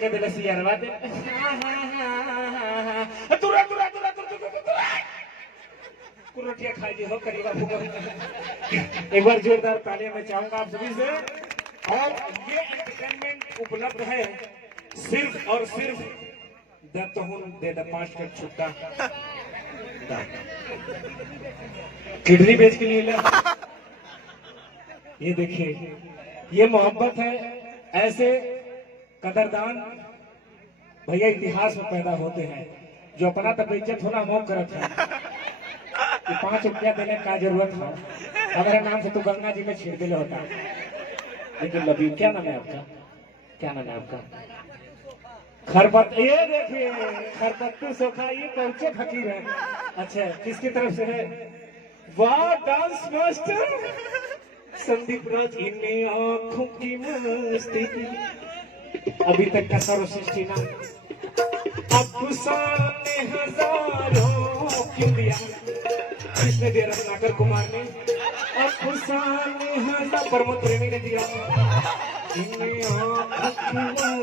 के दिल से यारवा दे तुरा तुरा तुरा तुरा कुरोटिया खाई जी हो करीबा फूको। एक बार जोरदार तालियां मैं चाहूंगा आप सभी से। और ये एंटरटेनमेंट उपलब्ध है सिर्फ और सिर्फ दे द 5 कट छुट्टा किडनी बेच के लिए। ये देखिए ये मोहब्बत है। ऐसे कदरदान भैया इतिहास में पैदा होते हैं जो अपना तब इज्जत होना मोह करत है कि 5 रुपया देने का जरूरत है। अगर नाम से तू गंगा जी में छेड़ दिले होता। लेकिन लबी क्या नाम है आपका? क्या नाम है आपका? खरपत ये देखिए खरपत्तू सोखा ये पहुंचे फकीर है। अच्छा किसकी तरफ से है? वाह डांस मास्टर संदीप राज इन्हें आंखों की मस्ती अभी तक का सर्वश्रेष्ठी नाम अफसाने हजारों क्यों दिया किसने दिया? रत्नाकर कुमार ने। अफसाने हजार प्रमोद प्रेमी ने दिया। इन्हें आंखों की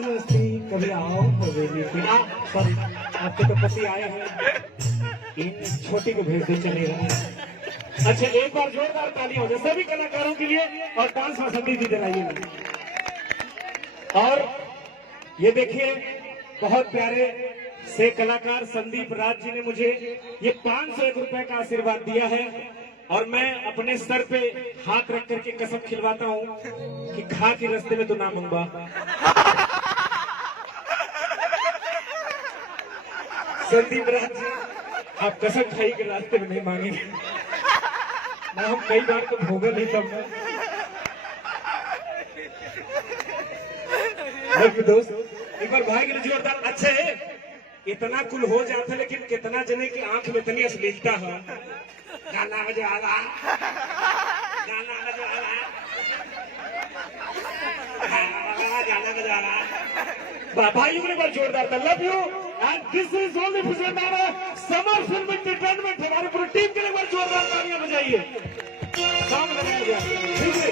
मस्ती कभी आओ हवेली पे। सॉरी आपके तो पति आए हैं इन छोटी को भेज दे चलेगा। अच्छा एक बार जोरदार तालियां हो जाए सभी कलाकारों के लिए और डांस में संदीप जी दिलाइए। और ये देखिए बहुत प्यारे से कलाकार संदीप राज जी ने मुझे ये 501 रुपए का आशीर्वाद दिया है। और मैं अपने सर पे हाथ रख करके कसम खिलवाता हूँ कि खा के रास्ते में तो ना मंगवा। संदीप राज जी आप कसम खाई के रास्ते में नहीं मांगेंगे ना। हम कई बार तो भोगल ही तब दोस्त एक बार भाई के लिए जोरदार। अच्छा है इतना कुल हो जाता है लेकिन कितना जने की आंख में इतनी अश्लीलता है। गाना बजाला गाना बजाला गाना बजाला भाई के लिए बार जोरदार था। Love you and this is only presented summer film entertainment. हमारी पूरी टीम के लिए बार जोरदार तालियां बजाइए। सॉन्ग लगाया गया ठीक है।